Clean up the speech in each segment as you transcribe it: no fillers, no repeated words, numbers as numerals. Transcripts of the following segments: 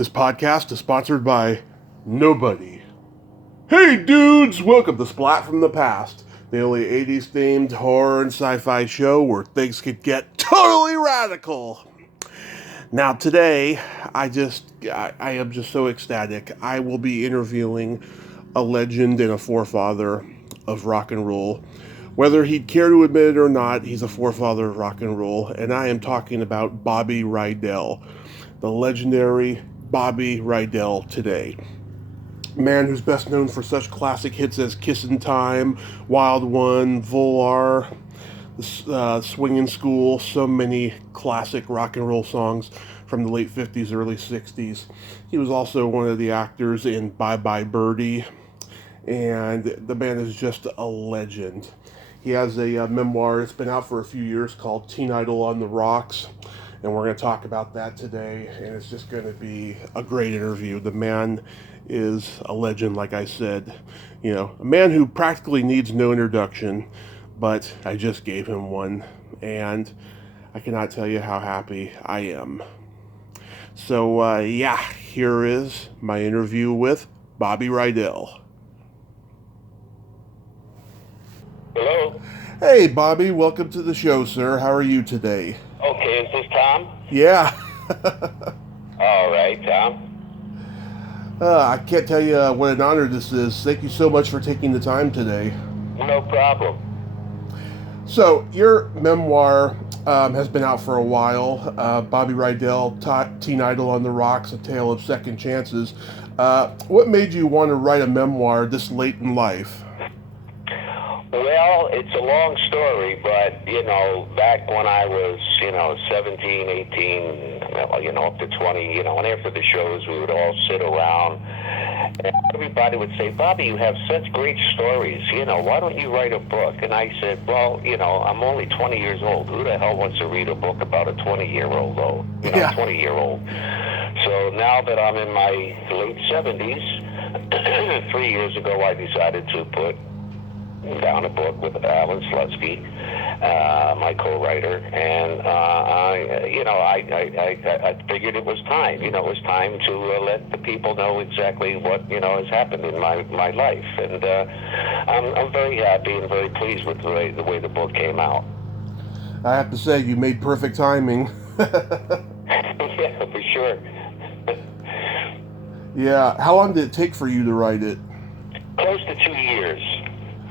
This podcast is sponsored by nobody. Hey dudes, welcome to Splat from the Past, the only 80s themed horror and sci-fi show where things could get totally radical. Now today, I am just so ecstatic. I will be interviewing a legend and a forefather of rock and roll. Whether he'd care to admit it or not, he's a forefather of rock and roll, and I am talking about Bobby Rydell, the legendary Bobby Rydell today. Man who's best known for such classic hits as Kissin' Time, Wild One, Volar, Swingin' School, so many classic rock and roll songs from the late 50s, early 60s. He was also one of the actors in Bye Bye Birdie, and the man is just a legend. He has a memoir that's been out for a few years called Teen Idol on the Rocks, and we're going to talk about that today, and it's just going to be a great interview. The man is a legend, like I said. You know, a man who practically needs no introduction, but I just gave him one, and I cannot tell you how happy I am. So, here is my interview with Bobby Rydell. Hello? Hey, Bobby, welcome to the show, sir. How are you today? Okay, is this Tom? Yeah. All right, Tom. I can't tell you what an honor this is. Thank you so much for taking the time today. No problem. So, your memoir has been out for a while. Bobby Rydell, Teen Idol on the Rocks, A Tale of Second Chances. What made you want to write a memoir this late in life? Well, it's a long story, but, back when I was, 17, 18, up to 20, and after the shows, we would all sit around, and everybody would say, Bobby, you have such great stories, why don't you write a book? And I said, well, I'm only 20 years old. Who the hell wants to read a book about a 20-year-old, though? 20-year-old. So now that I'm in my late 70s, 3 years ago, I decided to put down a book with Avalon, my co-writer, and I figured it was time. It was time to let the people know exactly what has happened in my life, and I'm very happy and very pleased with the way the book came out. I have to say, you made perfect timing. Yeah, for sure. Yeah. How long did it take for you to write it? Close to 2 years.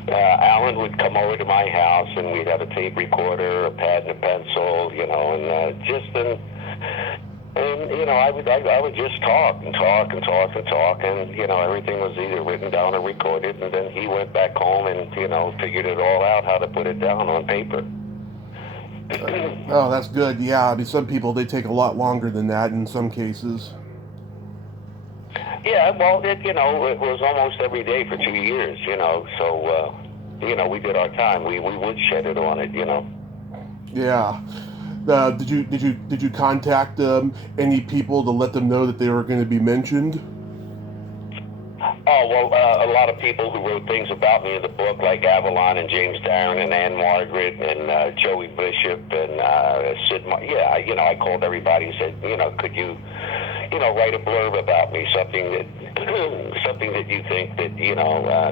Alan would come over to my house, and we'd have a tape recorder, a pad and a pencil, and I would just talk, and everything was either written down or recorded, and then he went back home and figured it all out, how to put it down on paper. Oh, that's good. Yeah, I mean, some people, they take a lot longer than that in some cases. Yeah, well, it was almost every day for 2 years, so, we did our time. We would shed it on it, Yeah. Did you contact any people to let them know that they were going to be mentioned? Oh, well, a lot of people who wrote things about me in the book, like Avalon and James Darren and Ann Margaret and Joey Bishop and Sid. I called everybody and said, could you, write a blurb about me, something that you think that,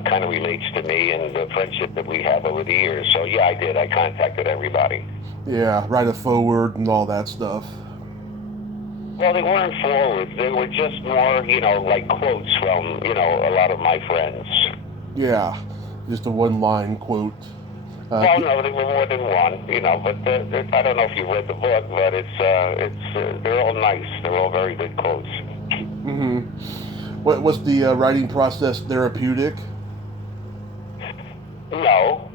kind of relates to me and the friendship that we have over the years. So, yeah, I did. I contacted everybody. Yeah, write a foreword and all that stuff. Well, they weren't forwards. They were just more, like quotes from, a lot of my friends. Yeah, just a one-line quote. Well, no, there were more than one, but I don't know if you read the book, but they're all nice. They're all very good quotes. Mm-hmm. What was the writing process therapeutic? No.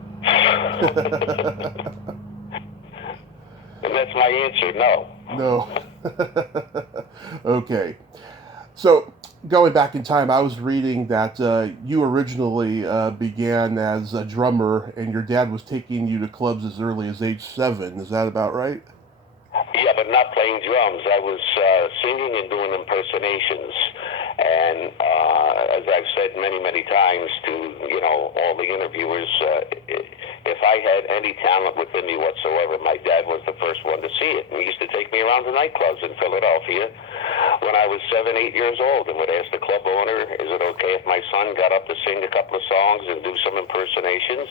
And that's my answer, no. No. Okay. So, going back in time, I was reading that you originally began as a drummer, and your dad was taking you to clubs as early as age 7. Is that about right? Yeah, but not playing drums. I was singing and doing impersonations. And as I've said many, many times to, all the interviewers, if I had any talent within me whatsoever, my dad was the first one to see it. And he used to take me around the nightclubs in Philadelphia when I was 7, 8 years old, and would ask the club owner, is it okay if my son got up to sing a couple of songs and do some impersonations?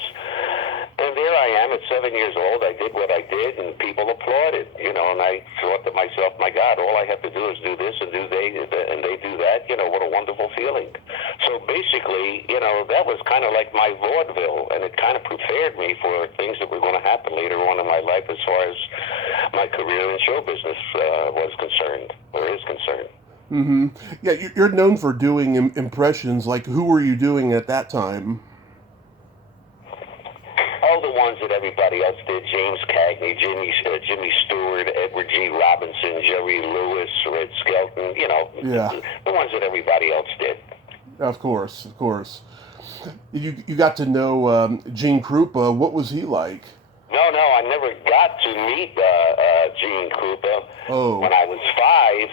And there I am at 7 years old. I did what I did, and people applauded, and I thought to myself, my God, all I have to do is do this and they do that. What a wonderful feeling. So basically, that was kind of like my vaudeville, and it kind of prepared me for things that were going to happen later on in my life as far as my career in show business was concerned, or is concerned. Mm-hmm. Yeah, you're known for doing impressions. Like, who were you doing at that time? All the ones that everybody else did: James Cagney, Jimmy Stewart, Edward G. Robinson, Jerry Lewis, Red Skelton. The ones that everybody else did. Of course. You got to know Gene Krupa. What was he like? No, I never got to meet Gene Krupa. Oh. When I was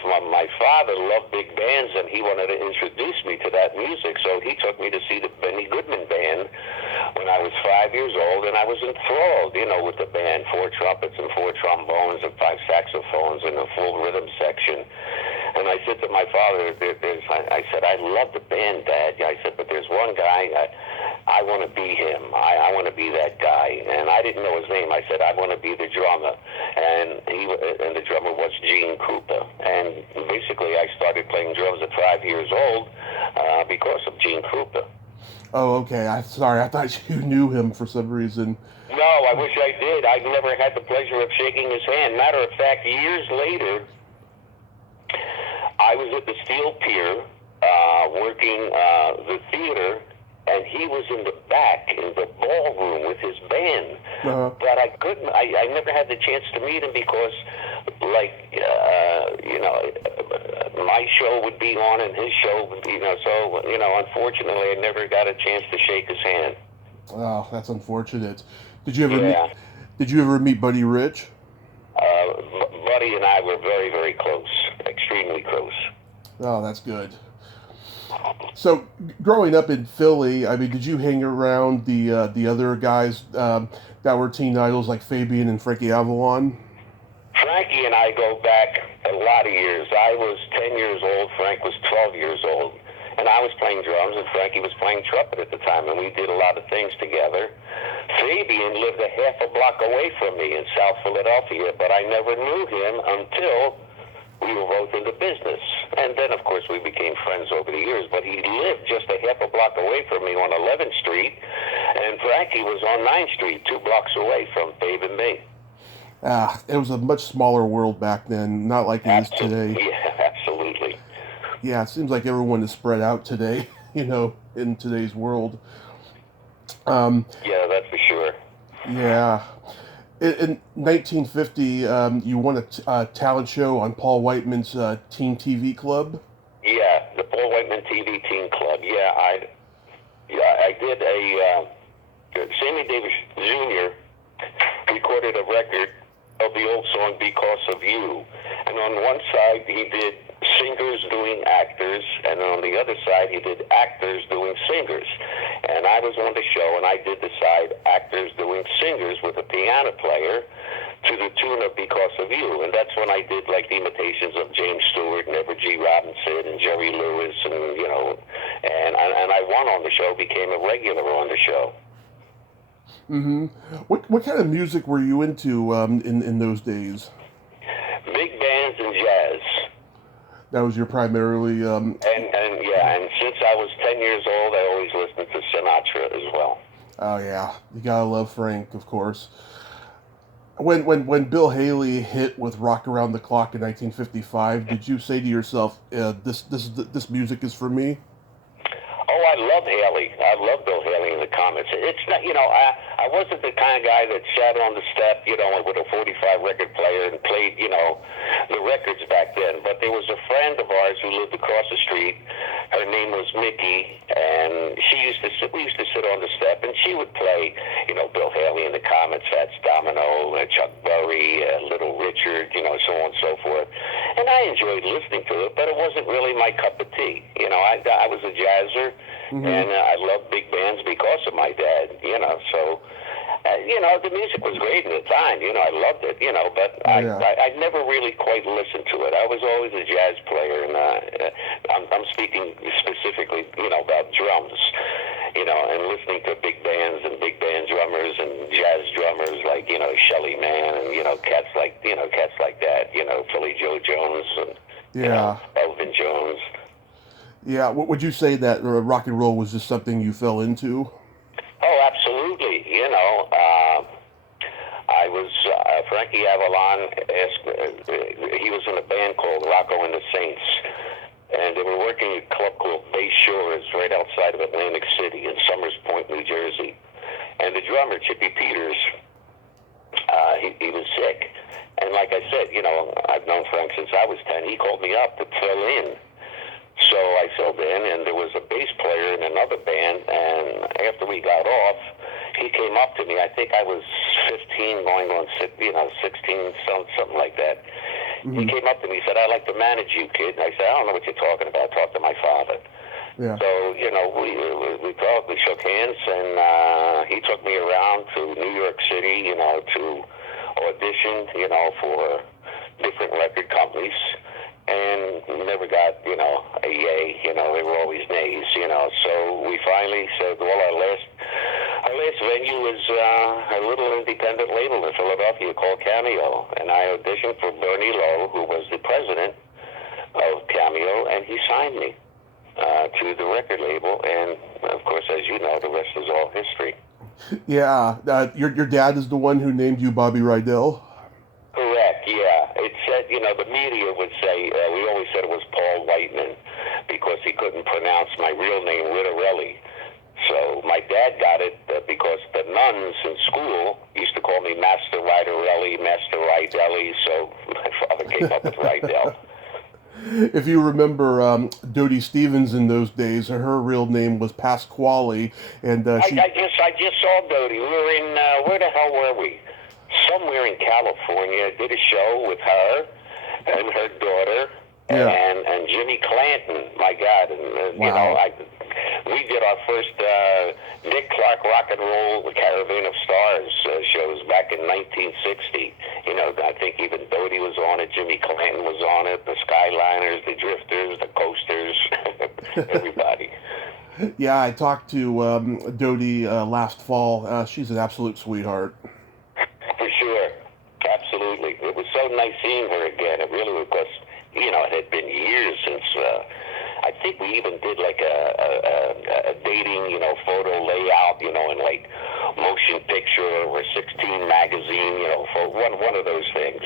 5, my father loved big bands, and he wanted to introduce me to that music, so he took me to see the Benny Goodman Band when I was 5 years old, and I was enthralled, with the band: 4 trumpets and 4 trombones and 5 saxophones and a full rhythm section. And I said to my father, I said, I love the band, Dad. I said, but there's one guy, I want to be him. I want to be that guy. And I didn't know his name. I said, I want to be the drummer. And the drummer was Gene Krupa. And basically, I started playing drums at 5 years old because of Gene Krupa. Oh, okay. Sorry, I thought you knew him for some reason. No, I wish I did. I never had the pleasure of shaking his hand. Matter of fact, years later, I was at the Steel Pier working the theater, and he was in the back in the ballroom with his band. Uh-huh. But I never had the chance to meet him because, my show would be on and his show would be, so, unfortunately, I never got a chance to shake his hand. Oh, that's unfortunate. Did you ever meet Buddy Rich? Buddy and I were very, very close, extremely close. Oh, that's good. So, growing up in Philly, did you hang around the other guys that were teen idols like Fabian and Frankie Avalon? Frankie and I go back a lot of years. I was 10 years old, Frank was 12 years old. And I was playing drums, and Frankie was playing trumpet at the time, and we did a lot of things together. Fabian lived a half a block away from me in South Philadelphia, but I never knew him until we were both in the business. And then, of course, we became friends over the years, but he lived just a half a block away from me on 11th Street, and Frankie was on 9th Street, 2 blocks away from Babe and me. It was a much smaller world back then, not like it is today. Yeah, absolutely. Yeah, it seems like everyone is spread out today, in today's world. Yeah, that's for sure. Yeah. In 1950, you won a talent show on Paul Whiteman's Teen TV Club. Yeah, the Paul Whiteman TV Teen Club. Yeah, I did Sammy Davis Jr. recorded a record of the old song "Because of You," and on one side he did singers doing actors, and on the other side he did actors doing singers. And I was on the show, and I did the side actors doing singers with a piano player to the tune of "Because of You," and that's when I did the imitations of James Stewart and Edward G. Robinson and Jerry Lewis, and I won on the show, became a regular on the show. Mm-hmm. What kind of music were you into in those days? Big bands and jazz. That was your primarily. And since I was 10 years old, I always listened to Sinatra as well. Oh yeah, you gotta love Frank, of course. When Bill Haley hit with "Rock Around the Clock" in 1955, did you say to yourself, "This music is for me"? Oh, I love Haley. I love Bill Haley in the Comets. It's not, I wasn't the kind of guy that sat on the step, with a 45 record player and played, the records back then. But there was a friend of ours who lived across the street. Her name was Mickey, and we used to sit on the step, and she would play, Bill Haley in the Comets, Fats Domino, Chuck Berry, Little Richard, so on and so forth. And I enjoyed listening to it, but it wasn't really my cup of tea. I was a jazzer. Mm-hmm. And I love big bands because of my dad, so, the music was great at the time. I loved it. But I never really quite listened to it. I was always a jazz player, and I'm speaking specifically, about drums. And listening to big bands and big band drummers and jazz drummers like Shelly Man and cats like that. Philly Joe Jones and Elvin Jones. Yeah, would you say that rock and roll was just something you fell into? Oh, absolutely. I was Frankie Avalon asked. He was in a band called Rocco and the Saints, and they were working at a club called Bay Shores right outside of Atlantic City in Somers Point, New Jersey. And the drummer, Chippy Peters, he was sick. And like I said, I've known Frank since I was 10. He called me up to fill in. So I filled in, and there was a bass player in another band, and after we got off, he came up to me. I think I was 15 going on 16, something like that. Mm-hmm. He came up to me and said, "I'd like to manage you, kid." And I said, "I don't know what you're talking about. Talk to my father." Yeah. So, we talked, we shook hands, and he took me around to New York City, to audition, for different record companies. And never got, a yay, they were always nays, so we finally said, well, our last venue was a little independent label in Philadelphia called Cameo, and I auditioned for Bernie Lowe, who was the president of Cameo, and he signed me to the record label, and of course, as you know, the rest is all history. Yeah, your dad is the one who named you Bobby Rydell? Correct, yeah. It said, the media would say, we always said it was Paul Whiteman because he couldn't pronounce my real name, Rydell. So my dad got it because the nuns in school used to call me Master Rydell, Master Rydell, so my father came up with Rydell. If you remember Dodie Stevens in those days, her real name was Pasquale, and I just saw Dodie. We were in, where the hell were we? Somewhere in California. Did a show with her and her daughter and Jimmy Clanton. My God, and wow. We did our first Dick Clark Rock and Roll Caravan of Stars shows back in 1960. I think even Dodie was on it, Jimmy Clanton was on it, the Skyliners, the Drifters, the Coasters, everybody. Yeah, I talked to Dodie last fall. She's an absolute sweetheart. For sure. Absolutely. It was so nice seeing her again. It really was, because, it had been years since, I think we even did like a dating, photo layout, in like motion picture or 16 magazine, for one of those things,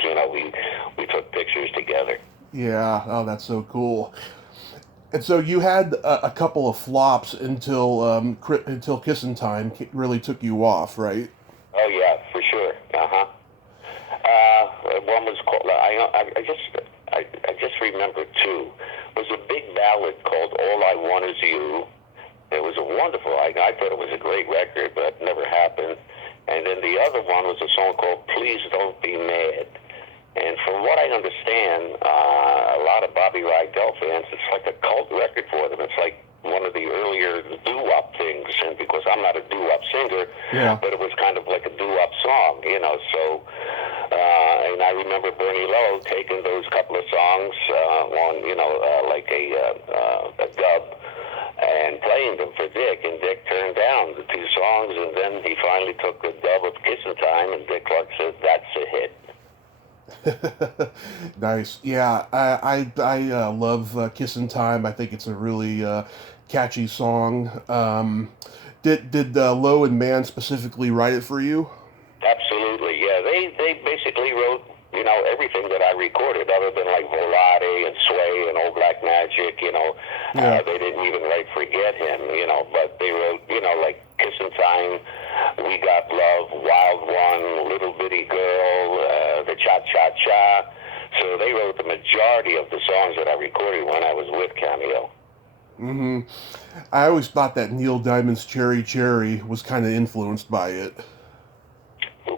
we took pictures together. Yeah. Oh, that's so cool. And so you had a couple of flops until Kissin' Time really took you off, right? Oh yeah, for sure. One was called. I just remember two. It was a big ballad called "All I Want Is You." It was a wonderful. I thought it was a great record, but it never happened. And then the other one was a song called "Please Don't Be Mad." And from what I understand, a lot of Bobby Rydell fans, it's like a cult record for them. It's like one of the earlier doo-wop things, and because I'm not a doo-wop singer, but it was kind of like a doo-wop song, so, and I remember Bernie Lowe taking those couple of songs on, like a dub, and playing them for Dick, and Dick turned down the two songs, and then he finally took the dub of Kissin' Time, and Dick Clark said, "That's a hit." Nice. Yeah, I love Kissin' Time. I think it's a really catchy song. Did Lowe and Mann specifically write it for you? Absolutely, yeah. They basically wrote, everything that I recorded, other than like Volare and Sway and Old Black Magic, they didn't even write Forget Him, but they wrote, like Kissin' Time, We Got Love, Wild One, Little Bitty Girl, the Cha Cha Cha. So they wrote the majority of the songs that I recorded when I was with Cameo. Mm-hmm. I always thought that Neil Diamond's Cherry Cherry was kind of influenced by it. Who?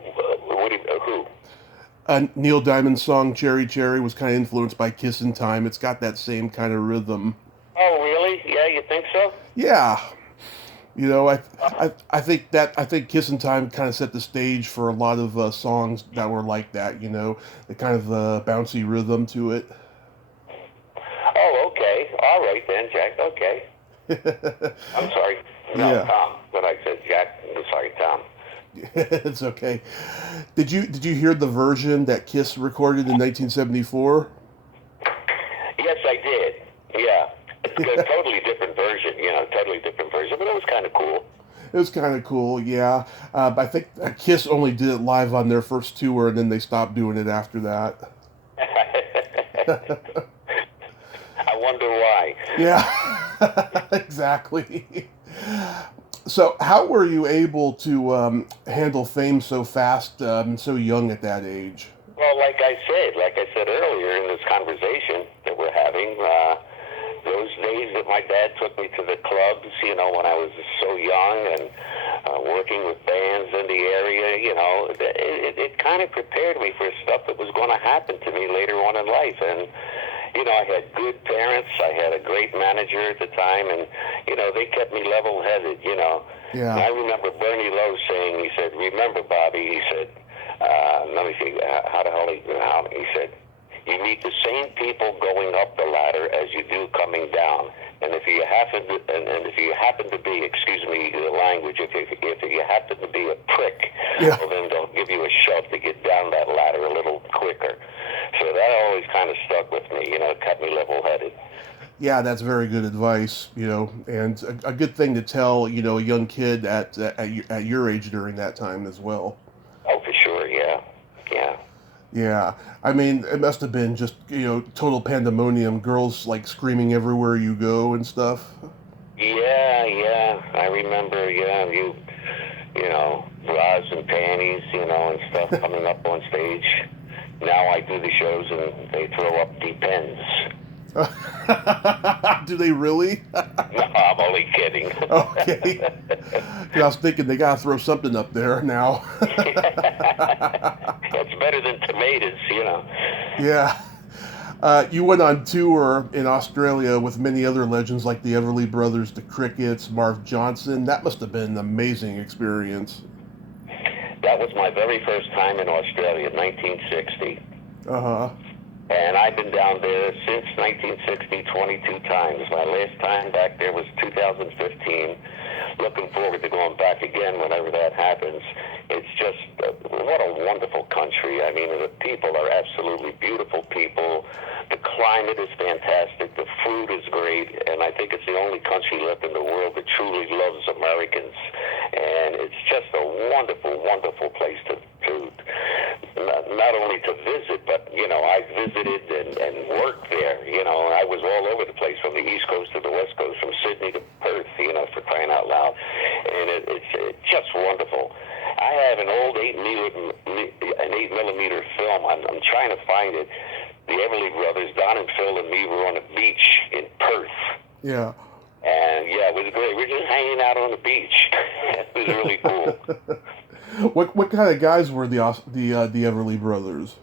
Neil Diamond's song Cherry Cherry was kind of influenced by Kissin' Time. It's got that same kind of rhythm. Oh, really? Yeah, you think so? Yeah. You know, I think Kissin' Time kind of set the stage for a lot of songs that were like that. You know, the kind of bouncy rhythm to it. Oh, okay. All right then, Jack. Okay. I'm sorry. No, Yeah, Tom. But I said Jack. I'm sorry, Tom. it's okay. Did you hear the version that Kiss recorded in 1974? Yes, I did. Yeah. It's a totally different version, totally different version, but it was kind of cool. It was kind of cool, yeah. I think Kiss only did it live on their first tour, and then they stopped doing it after that. I wonder why. Yeah, exactly. So, how were you able to handle fame so fast, so young at that age? Well, like I said earlier in this conversation that we're having, those days that my dad took me to the clubs, when I was so young and working with bands in the area, it kind of prepared me for stuff that was going to happen to me later on in life. And, I had good parents. I had a great manager at the time, and, they kept me level-headed, And I Yeah. remember Bernie Lowe saying, he said, "Remember, Bobby," he said, let me see, how the hell he said, "You meet the same people going up the ladder as you do coming down. And if you happen to be, excuse me, the language, if you happen to be a prick, Yeah. well, then they'll give you a shove to get down that ladder a little quicker." So that always kind of stuck with me, it kept me level-headed. Yeah, that's very good advice, and a good thing to tell, a young kid at your age during that time as well. Oh, for sure, yeah. Yeah. Yeah, I mean, it must have been just, total pandemonium, girls like screaming everywhere you go and stuff. Yeah, yeah. I remember, yeah, bras and panties, and stuff coming up on stage. Now I do the shows and they throw up depends. Do they really? No, I'm only kidding. Okay. 'Cause I was thinking they gotta throw something up there now. It's better than tomatoes. Yeah. You went on tour in Australia with many other legends like the Everly Brothers, the Crickets, Marv Johnson. That must have been an amazing experience. That was my very first time in Australia, 1960. Uh huh. And I've been down there since 1960, 22 times. My last time back there was 2015. Looking forward to going back again whenever that happens. It's just, what a wonderful country. I mean, the people are absolutely beautiful people. The climate is fantastic. The food is great. And I think it's the only country left in the world that truly loves Americans. And it's just a wonderful, wonderful place to not only to visit, but, I visited and worked there. I was all over the place from the East Coast to the West Coast, from Sydney to Perth, for crying out loud. And it's just wonderful. I have an old 8 millimeter film. I'm trying to find it. The Everly Brothers, Don and Phil and me were on a beach in Perth. Yeah. And yeah, it was great. We're just hanging out on the beach. It was really cool. What kind of guys were the Everly Brothers?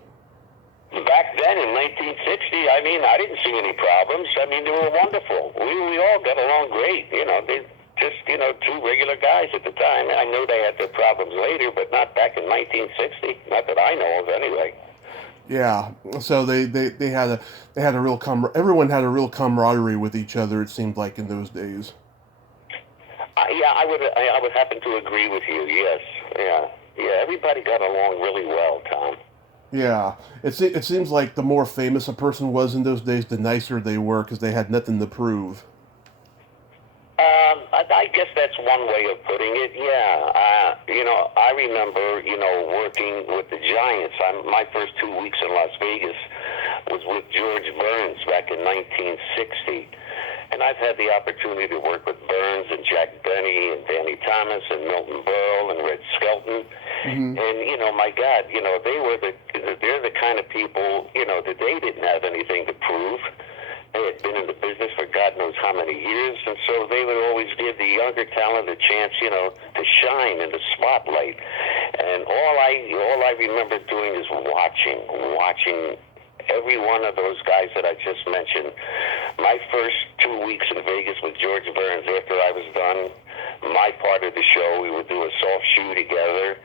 Back then in 1960, I mean, I didn't see any problems. I mean, they were wonderful. We all got along great. They just, two regular guys at the time. I know they had their problems later, but not back in 1960. Not that I know of, anyway. Yeah, so they had a real everyone had a real camaraderie with each other. It seemed like in those days. Yeah, I would happen to agree with you. Yes, yeah. Everybody got along really well, Tom. Yeah, it seems like the more famous a person was in those days, the nicer they were because they had nothing to prove. I guess that's one way of putting it. Yeah, I remember, working with the Giants. My first 2 weeks in Las Vegas was with George Burns back in 1960. And I've had the opportunity to work with Burns and Jack Benny and Danny Thomas and Milton Berle and Red Skelton. Hmm. And, my God, they're the kind of people, that they didn't have anything to prove. They had been in the business for God knows how many years, and so they would always give the younger talent a chance, to shine in the spotlight. And all I remember doing is watching every one of those guys that I just mentioned. My first 2 weeks in Vegas with George Burns, after I was done, my part of the show, we would do a soft shoe together.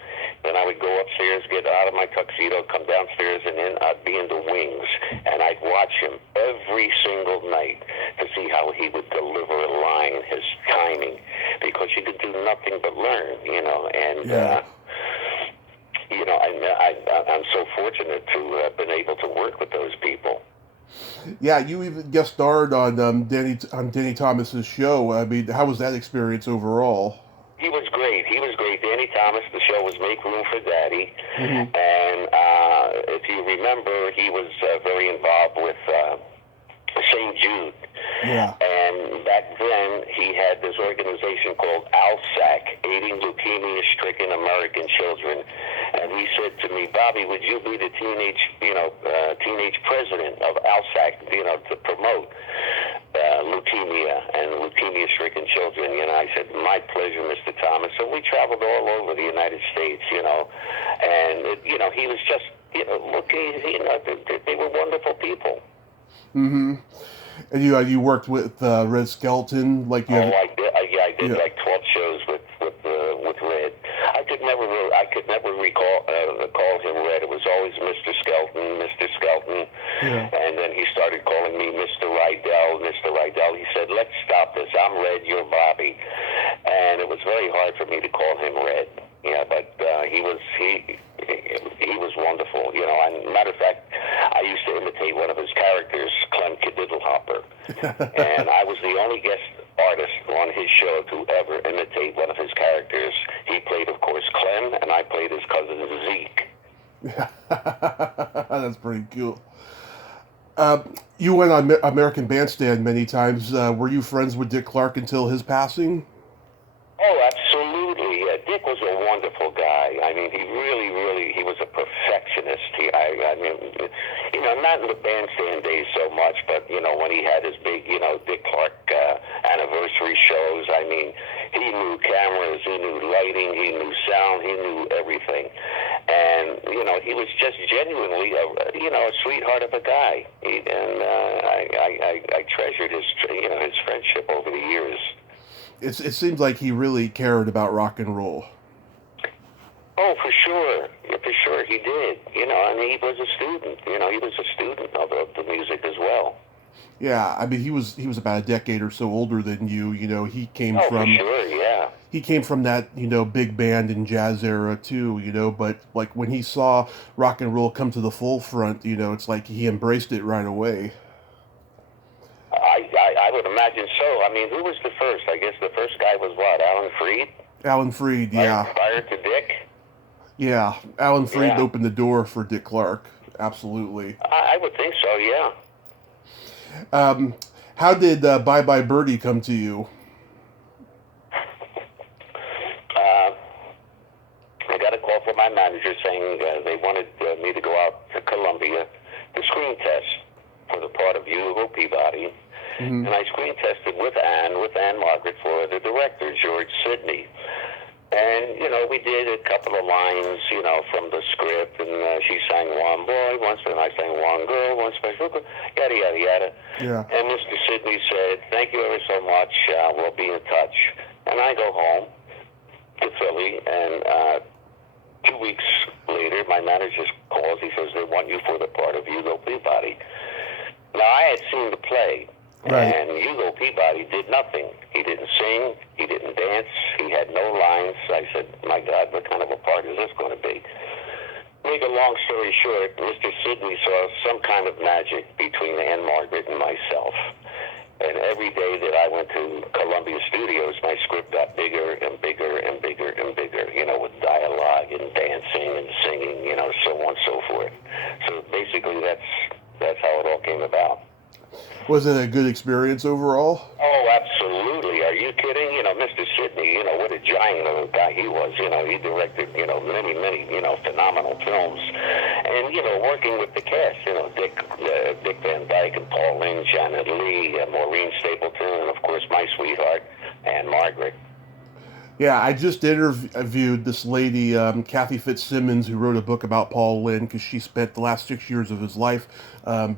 Then I would go upstairs, get out of my tuxedo, come downstairs, and then I'd be in the wings. And I'd watch him every single night to see how he would deliver a line, his timing. Because you could do nothing but learn, And, I'm so fortunate to have been able to work with those people. Yeah, you even guest starred on Danny Thomas's show. I mean, how was that experience overall? He was great. Danny Thomas, the show was Make Room for Daddy. Mm-hmm. And if you remember, he was very involved with St. Jude. Yeah. And back then, he had this organization called ALSAC, Aiding Leukemia-Stricken American Children. And he said to me, Bobby, would you be the teenage president of ALSAC, to promote leukemia and leukemia-stricken children? I said, my pleasure, Mr. Thomas. So we traveled all over the United States, and, he was just, they were wonderful people. Mm-hmm. And you worked with Red Skelton, like you. I did like 12 shows with Red. I could never call him Red. It was always Mr. Skelton. Yeah. And then he started calling me Mr. Rydell. He said, "Let's stop this. I'm Red. You're Bobby." And it was very hard for me to call him Red. Yeah, but he was wonderful. And matter of fact, I used to imitate one of his characters, Clem Kadiddlehopper. And I was the only guest artist on his show to ever imitate one of his characters. He played, of course, Clem, and I played his cousin Zeke. That's pretty cool. You went on American Bandstand many times. Were you friends with Dick Clark until his passing? Oh, absolutely. Dick was a wonderful guy. I mean, he was a perfectionist. Not in the bandstand days so much, but, when he had his big, Dick Clark anniversary shows, I mean, he knew cameras, he knew lighting, he knew sound, he knew everything. And, he was just genuinely, a sweetheart of a guy. I treasured his friendship over the years. It seems like he really cared about rock and roll. Oh, for sure. Yeah, for sure he did. And he was a student. He was a student of the music as well. Yeah, I mean, he was about a decade or so older than you. He came from. For sure, yeah. He came from that, big band and jazz era too, but like when he saw rock and roll come to the forefront, it's like he embraced it right away. I would imagine so. I mean, who was the first? I guess the first guy was what? Alan Freed? Alan Freed, yeah. Prior to Dick? Yeah, Alan Freed opened the door for Dick Clark. Absolutely. I would think so, yeah. How did Bye Bye Birdie come to you? I got a call from my manager saying they wanted me to go out to Columbia to screen test for the part of Hugo Peabody. Mm-hmm. And I screen tested with Anne Margaret for the director, George Sidney. And, we did a couple of lines, from the script, and she sang One Boy, One Special, I sang One Girl, One Special, yada, yada, yada. Yeah. And Mr. Sidney said, "Thank you ever so much, we'll be in touch." And I go home to Philly, and 2 weeks later, my manager calls, he says, "They want you for the part of Hugo Peabody." Now, I had seen the play. Right. And Hugo Peabody did nothing. He didn't sing. He didn't dance. He had no lines. I said, my God, what kind of a part is this going to be? Make a long story short, Mr. Sidney saw some kind of magic between Anne Margaret and myself. And every day that I went to Columbia Studios, my script got bigger and bigger and bigger and bigger, with dialogue and dancing and singing, so on and so forth. So basically that's how it all came about. Was it a good experience overall? Oh, absolutely. Are you kidding? Mr. Sidney, what a giant of a guy he was. He directed, many, phenomenal films. And, working with the cast, Dick Van Dyke and Paul Lynde, Janet Leigh, Maureen Stapleton, and, of course, my sweetheart, Anne Margaret. Yeah, I just interviewed this lady, Kathy Fitzsimmons, who wrote a book about Paul Lynde because she spent the last 6 years of his life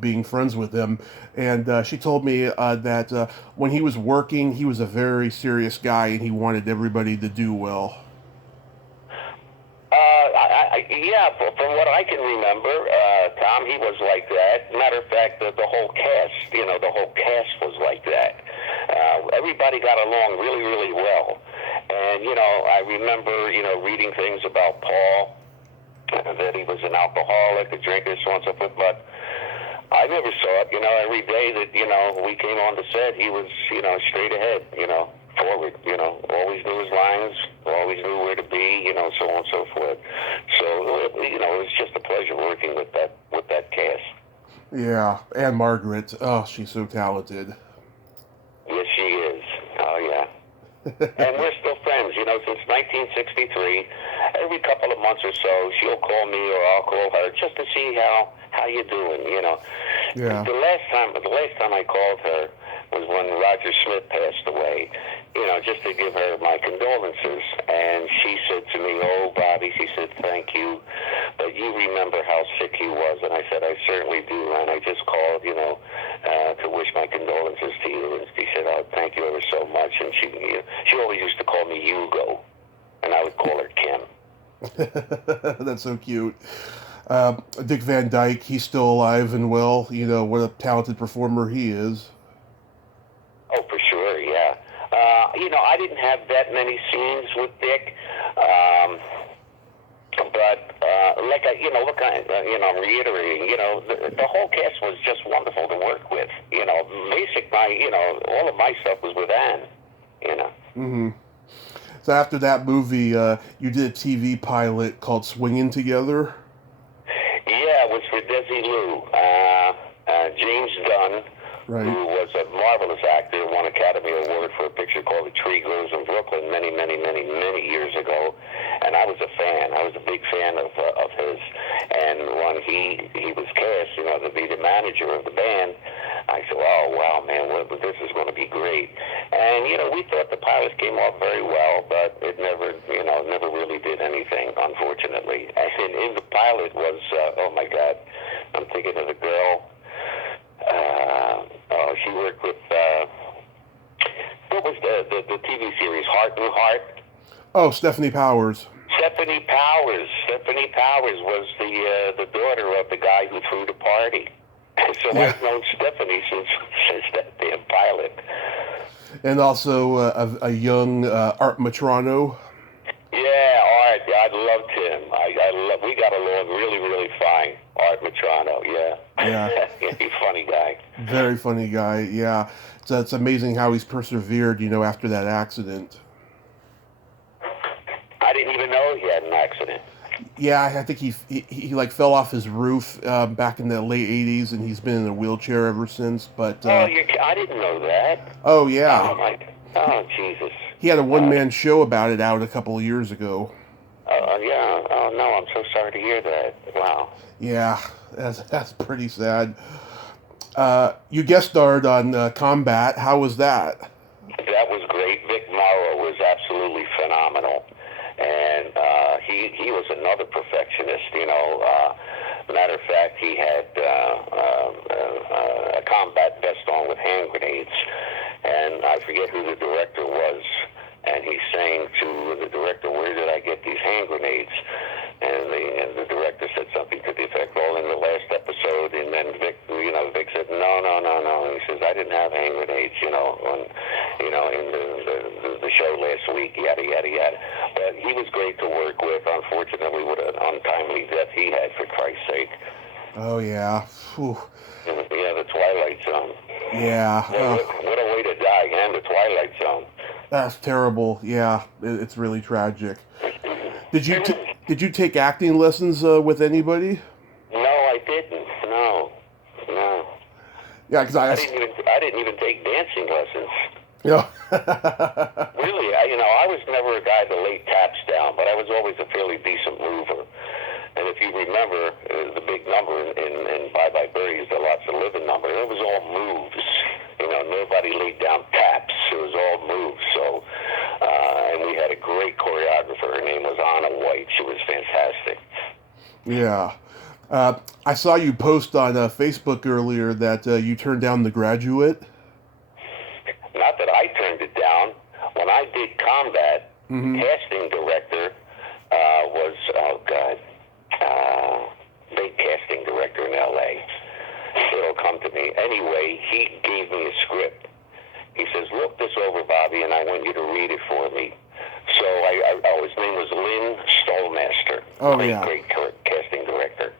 being friends with him. And she told me that when he was working, he was a very serious guy and he wanted everybody to do well. Yeah, from what I can remember, Tom, he was like that. Matter of fact, the whole cast, the whole cast was like that. Everybody got along really, really well. And, I remember, reading things about Paul, that he was an alcoholic, a drinker, so on and so forth, but I never saw it, every day that, we came on the set, he was, straight ahead, forward, always knew his lines, always knew where to be, so on and so forth. So, it was just a pleasure working with that cast. Yeah, and Margaret, oh, she's so talented. Yes, she is. Oh, yeah. And we're still friends, since 1963. Every couple of months or so, she'll call me or I'll call her just to see how you doing, Yeah. The last time I called her was when Roger Smith passed away, just to give her my condolences. And she said to me, "Oh, Bobby," she said, "thank you, but you remember how sick he was." And I said, "I certainly do, and I just called, to wish my condolences to you." And she said, "Oh, thank you ever so much." And she always used to call me Hugo, and I would call her Kim. That's so cute. Dick Van Dyke, he's still alive and well. What a talented performer he is. Oh, for sure, yeah. I didn't have that many scenes with Dick, but I'm reiterating. The whole cast was just wonderful to work with. All of my stuff was with Ann. Mm-hmm. So after that movie, you did a TV pilot called Swinging Together. Yeah, it was for Desi Lou. James Dunn, Right. who was a marvelous actor, won Academy Award for a picture called The Tree Grows in Brooklyn many, many, many, many years ago. And I was a fan. I was a big fan of his. And when he was cast, to be the manager of the band, I said, "Oh, wow, man, this is going to be great." And, we thought the pilot came off very well, but it never really did anything, unfortunately. And in the pilot was, oh, my God, I'm thinking of the girl. She worked with, what was the TV series, Heart and Heart? Oh, Stephanie Powers. Stephanie Powers. Stephanie Powers was the daughter of the guy who threw the party. So Yeah. I've known Stephanie since that damn pilot. And also a young Art Matrano. Yeah, Art. I loved him. We got along really, really fine. Art Matrano, yeah. Yeah. He's a funny guy. Very funny guy, yeah. So it's amazing how he's persevered, after that accident. I didn't even know he had an accident. Yeah, I think he like fell off his roof back in the late '80s, and he's been in a wheelchair ever since. But I didn't know that. oh yeah, Oh Jesus. he had a one-man show about it out a couple of years ago. Yeah. Oh no, I'm so sorry to hear that. Wow. Yeah, that's pretty sad. You guest starred on Combat. How was that? That was great. Vic Morrow was absolutely phenomenal, and he was another perfectionist. Matter of fact, he had a combat vest on with hand grenades, and I forget who the director was. And he's saying to the director, "Where did I get these hand grenades?" And the director said something to the effect, "Well, in the last episode." And then Vic said, "No, no, no, no." And he says, "I didn't have hand grenades, in the show last week, yada, yada, yada." But he was great to work with. Unfortunately, with an untimely death he had, for Christ's sake. Oh yeah. Whew. Yeah, the Twilight Zone. Yeah. What a way to die, and the Twilight Zone. That's terrible. Yeah, it's really tragic. Did you take acting lessons with anybody? No, I didn't. No. Yeah, because I didn't even take dancing lessons. Yeah. Really, I was never a guy that laid taps down, but I was always a fairly decent mover. And if you remember, the big number in Bye Bye Birdie is the Lots of Living number. It was all moves. Nobody laid down taps. It was all moves. So, and we had a great She was fantastic. Yeah. I saw you post on Facebook earlier that you turned down The Graduate. Not that I turned it down. When I did Combat, Mm-hmm. the casting director was, big casting director in L.A. It'll come to me. Anyway, he gave me a script. He says, look this over, Bobby, and I want you to read it for me. So his name was Lynn Stolmaster. Oh, great, yeah. Great casting director.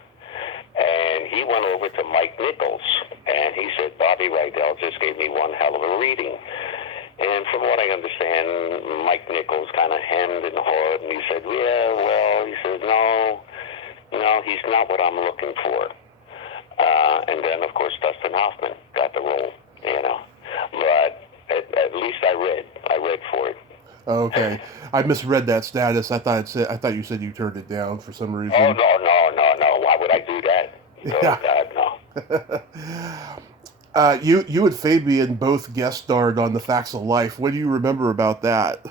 And he went over to Mike Nichols, and he said, Bobby Rydell just gave me one hell of a reading. And from what I understand, Mike Nichols kind of hemmed and hawed, and he said, yeah, well, he said, no, he's not what I'm looking for. And then, of course, Dustin Hoffman got the role, But at least I read for it. Okay, I misread that status. I thought you said you turned it down for some reason. Oh, no. Why would I do that? Yeah. God, no. You and Fabian both guest starred on The Facts of Life. What do you remember about that?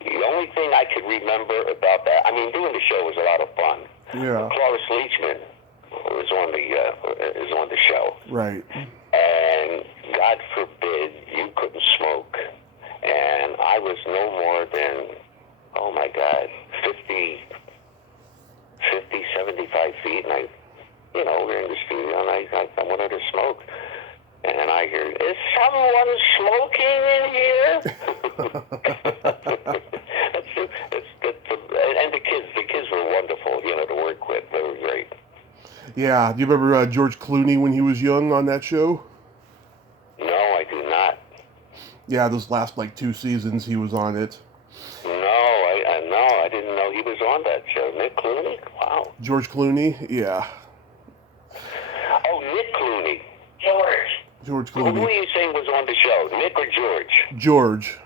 The only thing I could remember about that, doing the show was a lot of fun. Yeah. Cloris Leachman was on the show. Right. And God forbid you couldn't smoke. And I was no more than, 75 feet, and we're in the studio, and I wanted to smoke. And I hear, is someone smoking in here? And the kids were wonderful, to work with. They were great. Yeah. Do you remember George Clooney when he was young on that show? No, I do not. Yeah, those last 2 seasons he was on it. I didn't know he was on that show. Nick Clooney? Wow. George Clooney? Yeah. Oh, Nick Clooney. George Who Clooney. are you saying was on the show, Nick or George? George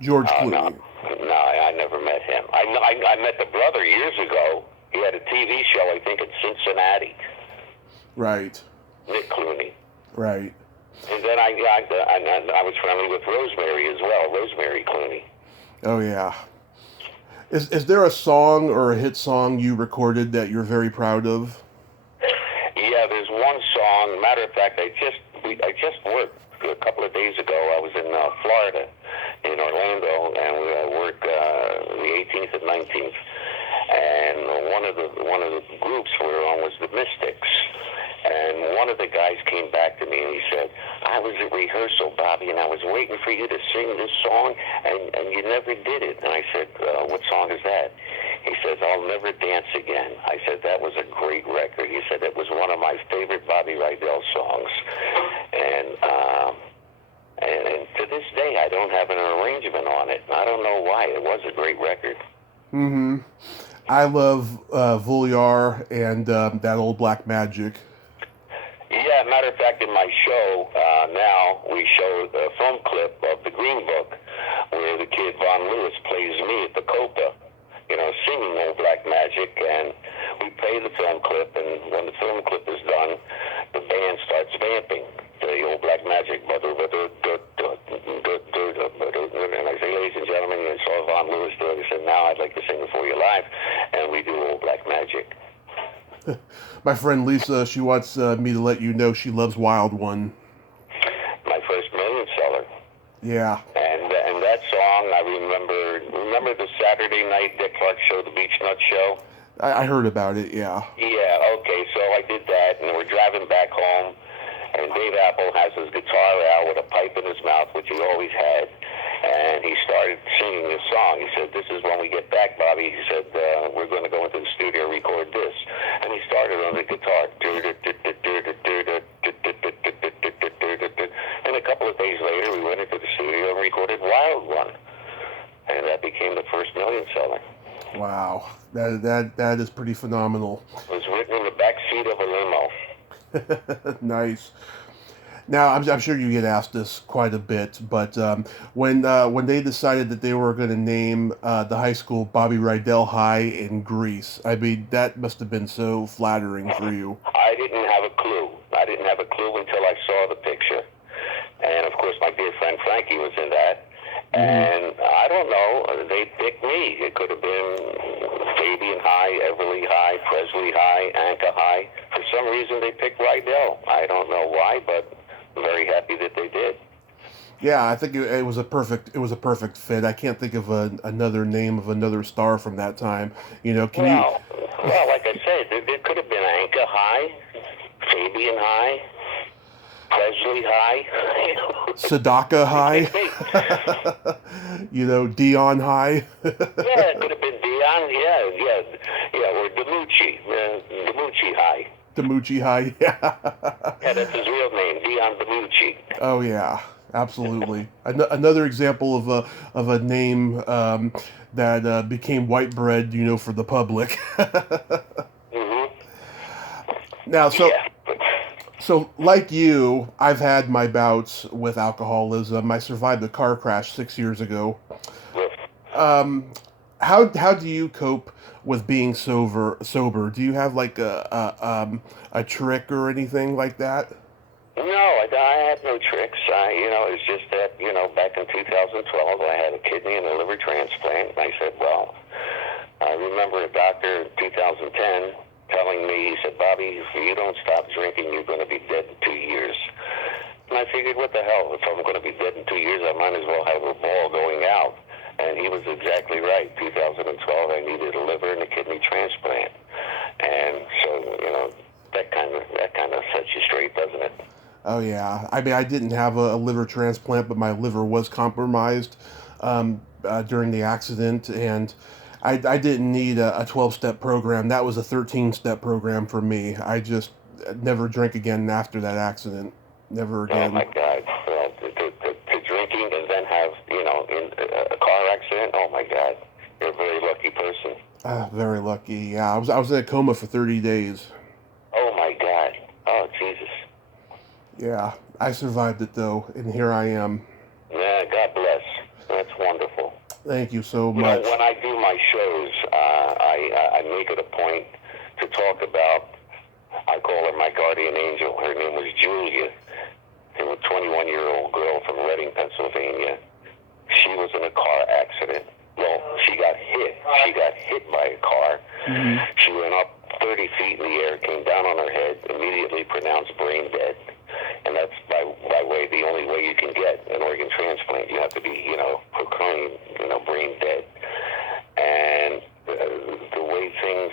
Clooney. No, I never met him. I met the brother years ago. He had a TV show, I think, in Cincinnati. Right. Nick Clooney. Right. And then I was friendly with Rosemary as well, Rosemary Clooney. Oh, yeah. Is there a song or a hit song you recorded that you're very proud of? Yeah, there's one song. Matter of fact, I just worked a couple of days ago. I was in Florida, in Orlando, and we worked the 18th and 19th. And one of the groups we were on was the Mystics. And one of the guys came back to me and he said, I was at rehearsal, Bobby, and I was waiting for you to sing this song, and you never did it. And I said, what song is that? He says, I'll Never Dance Again. I said, that was a great record. He said, it was one of my favorite Bobby Rydell songs. And to this day, I don't have an arrangement on it. I don't know why. It was a great record. Mm-hmm. I love Vulgar and That Old Black Magic. Yeah, matter of fact, in my show now, we show a film clip of the Green Book where the kid Von Lewis plays me at the Krupa, singing Old Black Magic, and we play the film clip, and when the film clip is done, the band starts vamping the Old Black Magic. And I say, ladies and gentlemen, you saw Von Lewis do it. He said, now I'd like to sing it for you live, and we do Old Black Magic. My friend Lisa, she wants me to let you know she loves Wild One. My first million seller. Yeah. And that song, I remember the Saturday night Dick Clark show, the Beach Nut Show? I heard about it, yeah. Yeah, okay, so I did that, and we're driving back home, and Dave Apple has his guitar out with a pipe in his mouth, which he always had, and he started singing this song. He said, this is when we get back, Bobby. He said, we're going to go into the studio and record this. And he started on the guitar. And a couple of days later, we went into the studio and recorded Wild One. And that became the first million seller. Wow. That is pretty phenomenal. It was written in the back seat of a limo. Nice. Now, I'm sure you get asked this quite a bit, but when they decided that they were going to name the high school Bobby Rydell High in Greece, that must have been so flattering for you. I didn't have a clue. Until I saw the picture. And, of course, my dear friend Frankie was in that. And I don't know, they picked me. Yeah, I think it was a perfect fit. I can't think of another name of another star from that time. Can you Well, like I said, there could have been Anchor High, Fabian High, Presley High. Sadaka You High? pick me. Dion High? Yeah, it could have been Dion. Yeah, or Demucci, Demucci High. Demucci High? Yeah. Yeah, that's his real name, Dion Demucci. Oh yeah, absolutely. Another example of a name that became white bread, for the public. Mhm. Now, so Yeah. so like you, I've had my bouts with alcoholism. I survived a car crash 6 years ago. Um, how do you cope with being sober? Do you have like a trick or anything like that? No, I had no tricks. It's just that, back in 2012, I had a kidney and a liver transplant. And I said, well, I remember a doctor in 2010 telling me, he said, Bobby, if you don't stop drinking, you're going to be dead in 2 years. And I figured, what the hell? If I'm going to be dead in 2 years, I might as well have a ball going out. And he was exactly right. 2012, I needed a liver and a kidney transplant. And so, that kind of sets you straight, doesn't it? Oh yeah, I mean I didn't have a liver transplant, but my liver was compromised during the accident, and I didn't need a 12-step program. That was a 13-step program for me. I just never drank again after that accident. Never Oh again. my God! To drinking and then have in a car accident. Oh my God! You're a very lucky person. Very lucky. Yeah, I was in a coma for 30 days. Oh my God! Oh Jesus! Yeah, I survived it though, and here I am. Yeah, God bless. That's wonderful. Thank you so much. When I do my shows, I make it a point to talk about. I call her my guardian angel. Her name was Julia. She was a 21-year-old girl from Reading, Pennsylvania. She was in a car accident. Well, she got hit. She got hit by a car. Hmm. She went up 30 feet in the air, came down on her head, immediately pronounced brain dead. And that's by way, the only way you can get an organ transplant. You have to be, proclaimed, brain dead. And the way things,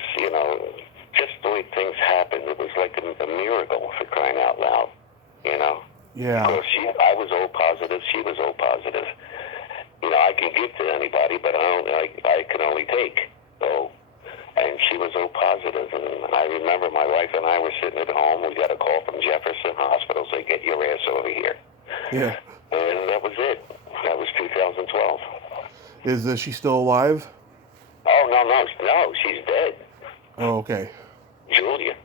just the way things happened, it was like a miracle, for crying out loud, Yeah. Because I was O positive, she was O positive. I can give to anybody, but I can only take. So, and she was O positive, and I remember my wife and I were sitting at home. We got a call from Jefferson Hospital, say, get your ass over here. Yeah. And that was it. That was 2012. Is she still alive? Oh, no, she's dead. Oh, okay. Julia. If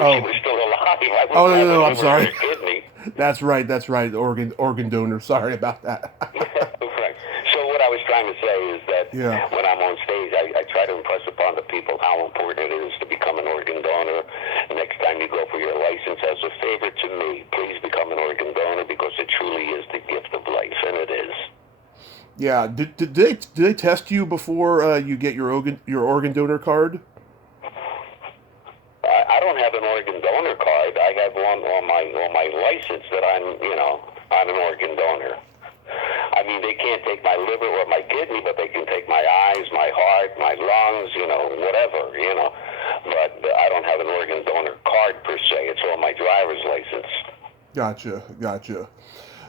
Oh. she was still alive, I would Oh have no, a I'm liver sorry. and a kidney. That's right. Organ donor. Sorry about that. Right. So what I was trying to say is that Yeah. when I'm on stage, I try to impress upon the people how important it is to become an organ donor. Next time you go for your license, as a favor to me, please become an organ donor, because it truly is the gift of life, and it is. Yeah. Did they test you before you get your organ donor card? I don't have an organ donor card. I have one on my license that I'm an organ donor. I mean, they can't take my liver or my kidney, but they can take my eyes, my heart, my lungs, whatever, But I don't have an organ donor card per se. It's on my driver's license. Gotcha.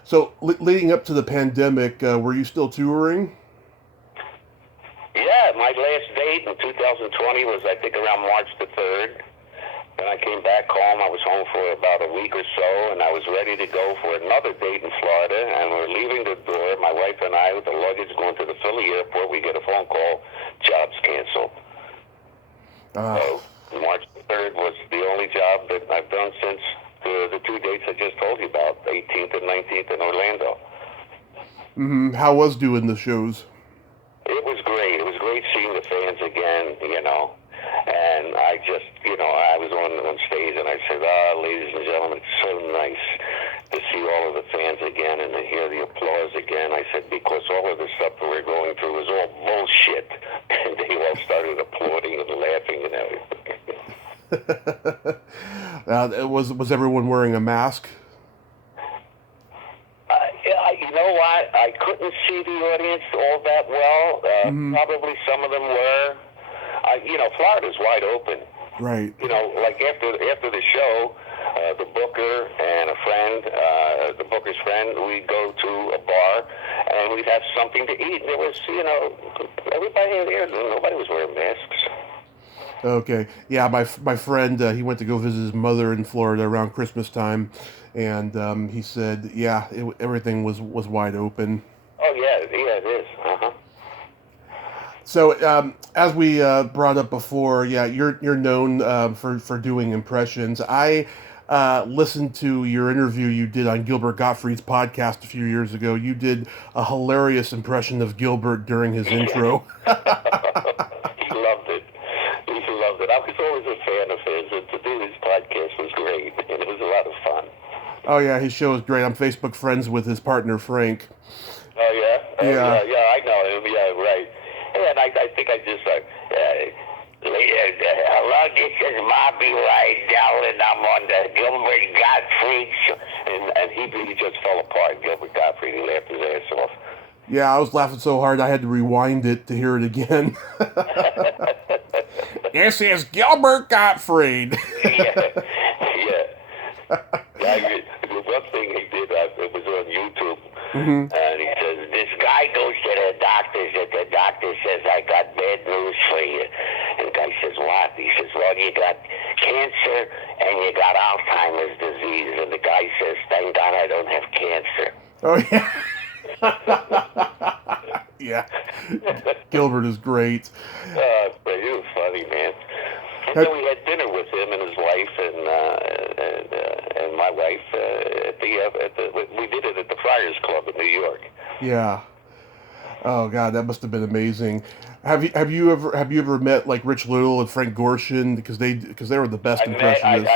So leading up to the pandemic, were you still touring? Yeah, my last date in 2020 was, I think, around March the 3rd. And I came back home. I was home for about a week or so, and I was ready to go for another date in Florida. And we're leaving the door, my wife and I, with the luggage going to the Philly airport. We get a phone call, job's canceled. So March 3rd was the only job that I've done since the 2 dates I just told you about, 18th and 19th in Orlando. Mm-hmm. How was doing the shows? It was great. It was great seeing the fans again, And I just, I was on stage and I said, ladies and gentlemen, it's so nice to see all of the fans again and to hear the applause again. I said, because all of the stuff that we're going through is all bullshit. And they all started applauding and laughing and everything. Was everyone wearing a mask? You know what? I couldn't see the audience all that well. Probably some of them were. Florida's wide open. Right. Like after the show, the booker and a friend, the booker's friend, we'd go to a bar and we'd have something to eat. And there was, everybody there, nobody was wearing masks. Okay. Yeah, my friend, he went to go visit his mother in Florida around Christmas time, and he said, yeah, everything was wide open. Oh, yeah, it is. Uh-huh. So, as we brought up before, yeah, you're known for doing impressions. I listened to your interview you did on Gilbert Gottfried's podcast a few years ago. You did a hilarious impression of Gilbert during his intro. He loved it. He loved it. I was always a fan of his, and to do his podcast was great, and it was a lot of fun. Oh, yeah, his show is great. I'm Facebook friends with his partner, Frank. Oh, yeah? Yeah, I know him. Yeah, right. And I think I just hello, this is Bobby Rydell, and I'm on the Gilbert Gottfried show. And he just fell apart, Gilbert Gottfried. He laughed his ass off. Yeah, I was laughing so hard I had to rewind it to hear it again. This is Gilbert Gottfried. Yeah. The one thing he did, it was on YouTube, and he says, this guy goes to the doctors, and the doctor says, I got bad news for you. And the guy says, what? He says, well, you got cancer and you got Alzheimer's disease. And the guy says, thank God I don't have cancer. Oh, yeah. Yeah. Gilbert is great. But he was funny, man. And then we had dinner with him and his wife and my wife we did it at the Friars Club in New York. Yeah. Oh God, that must have been amazing. Have you ever met like Rich Little and Frank Gorshin because they were the best impressionists?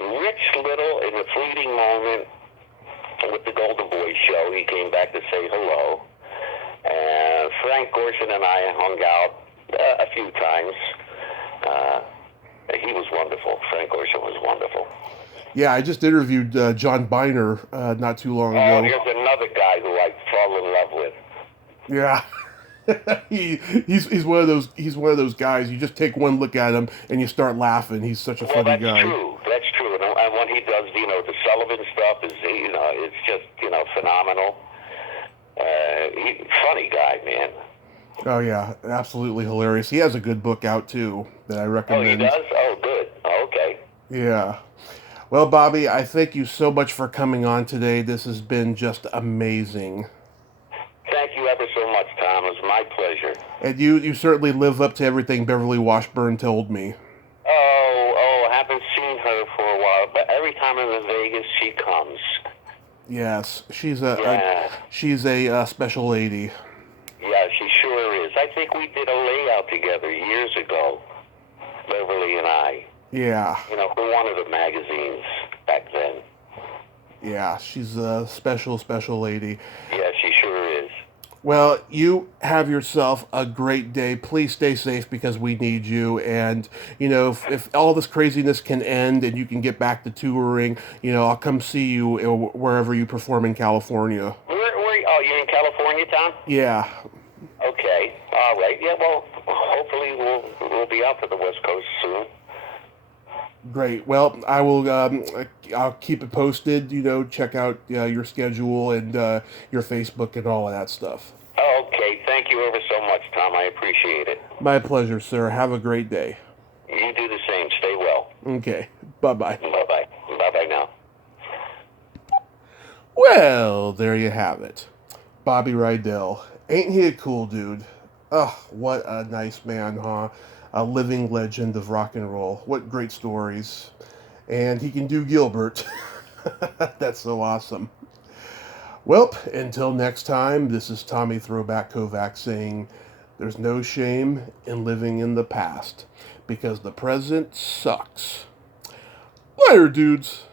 Rich Little in a fleeting moment with the Golden Boy show. He came back to say hello. And Frank Gorshin and I hung out a few times. He was wonderful. Frank Gorshin was wonderful. Yeah, I just interviewed John Biner not too long ago. Oh, here's another guy who I fall in love with. Yeah. he's one of those guys. You just take one look at him and you start laughing. He's such a funny guy. That's true. And when he does, the Sullivan stuff is, it's just, phenomenal. Funny guy, man. Oh yeah, absolutely hilarious. He has a good book out too that I recommend. Oh, he does? Oh, good. Oh, okay. Yeah. Well, Bobby, I thank you so much for coming on today. This has been just amazing. Thank you ever so much, Tom. It was my pleasure. And you certainly live up to everything Beverly Washburn told me. Oh, I haven't seen her for a while, but every time I'm in Vegas, she comes. Yes, she's a special lady. Yeah, she sure is. I think we did a layout together years ago, Beverly and I. Yeah. For one of the magazines back then. Yeah, she's a special lady. Yeah, she sure is. Well, you have yourself a great day. Please stay safe because we need you. And, if all this craziness can end and you can get back to touring, I'll come see you wherever you perform in California. Oh, you're in California, Tom? Yeah. Okay. All right. Yeah, well, hopefully we'll be out to the West Coast soon. Great. Well, I will. I'll keep it posted. Check out your schedule and your Facebook and all of that stuff. Okay. Thank you ever so much, Tom. I appreciate it. My pleasure, sir. Have a great day. You do the same. Stay well. Okay. Bye-bye. Bye-bye. Bye-bye now. Well, there you have it. Bobby Rydell. Ain't he a cool dude? Oh, what a nice man, huh? A living legend of rock and roll. What great stories. And he can do Gilbert. That's so awesome. Well, until next time, this is Tommy Throwback Kovac saying, there's no shame in living in the past, because the present sucks. Later, dudes.